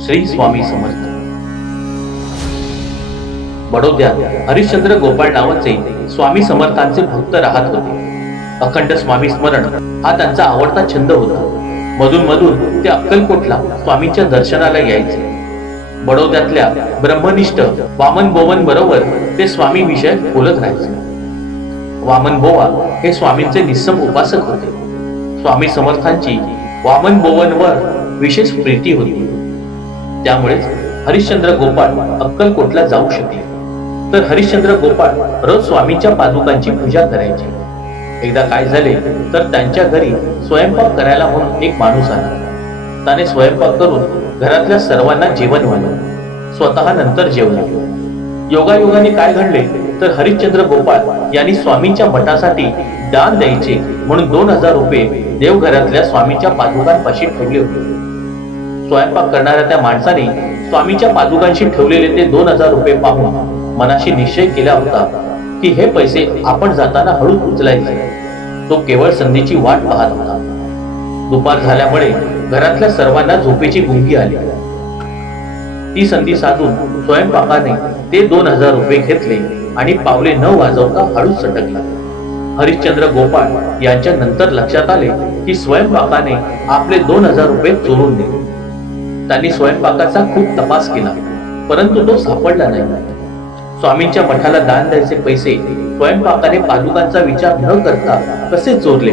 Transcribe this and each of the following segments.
श्री स्वामी समर्थ। बडोद्यात हरिश्चंद्र गोपाळ नावाचे स्वामी समर्थांचे भक्त राहत होते। अखंड स्वामी स्मरण हा त्यांचा आवडता छंद होता। मधून मधून ते अक्कलकोटला स्वामींच्या दर्शनाला यायचे। बडोद्यातल्या ब्रह्मनिष्ठ वामन बोवन बरोबर ते स्वामी विषय बोलत राहायचे। वामन बोवा हे स्वामींचे निस्सम उपासक होते। स्वामी समर्थांची वामन बोवनवर विशेष प्रीती होती। त्यामुळेच हरिश्चंद्र गोपाळ अक्कलकोटला जाऊ शकले। तर हरिश्चंद्र गोपाळ रोज स्वामींच्या पादुकांची पूजा करायचे। एकदा काय झाले तर त्यांच्या घरी स्वयंपाक करायला म्हणून एक माणूस आला। त्याने स्वयंपाक करून घरातल्या सर्वांना जेवण वाढलं, स्वतः नंतर जेवले। योगायोगाने काय घडले तर हरिश्चंद्र गोपाळ यांनी स्वामींच्या मठासाठी दान द्यायचे म्हणून 2000 रुपये देवघरातल्या स्वामींच्या पादुकांपाशी ठेवले होते। स्वयंपाक करणाऱ्या त्या माणसाने स्वामींच्या पादुकांशी ठेवलेले ते 2000 रुपये पाहून मनाशी निश्चय केला होता की हे पैसे आपण जाताना हळूच उचलायचे। तो केवळ संधीची वाट पाहत होता। दुपार झाल्यामुळे घरातल्या सर्वांना झोपेची गुंगी आली। ती संधी साधून स्वयंपाकाने ते 2000 रुपये घेतले आणि पावले न वाजवता हळूच सटकला। हरिश्चंद्र गोपाळ यांच्या नंतर लक्षात आले की स्वयंपाकाने आपले 2000 रुपये चोरून नेले। त्यांनी स्वयंपाकाचा खूप तपास केला, परंतु तो सापडला नाही। स्वामींच्या मठाला दान द्यायचे पैसे स्वयंपाकाने पादुकांचा विचार न करता कसे चोरले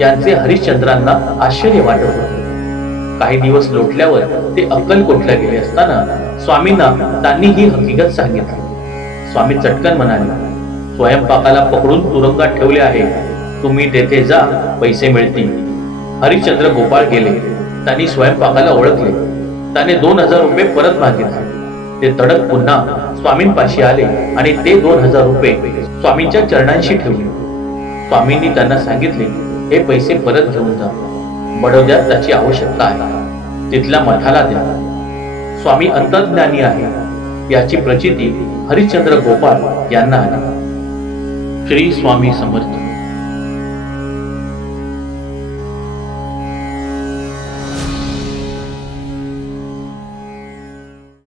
यांचे हरिश्चंद्रांना आश्चर्य वाटत होते। काही दिवस लोटल्यावर ते अक्कलकोटला गेले असताना स्वामींना त्यांनी ही हकीकत सांगितली। स्वामी चटकन म्हणाले, स्वयंपाकाला पकडून तुरुंगात ठेवले आहे, तुम्ही तेथे जा, पैसे मिळतील। हरिश्चंद्र गोपाळ गेले। त्यांनी स्वयंपाकाला ओळखले। त्याने 2000 रुपये परत मागितले। ते तडक पुन्हा स्वामींपाशी आले आणि ते 2000 रुपये स्वामींच्या चरणांशी ठेवले। स्वामींनी त्यांना सांगितले, हे पैसे परत घेऊन जा, बडोद्यात त्याची आवश्यकता आहे, तिथल्या मठाला द्या। स्वामी अंतर्ज्ञानी आहे याची प्रचिती हरिश्चंद्र गोपाळ यांना आली। श्री स्वामी समर्थ।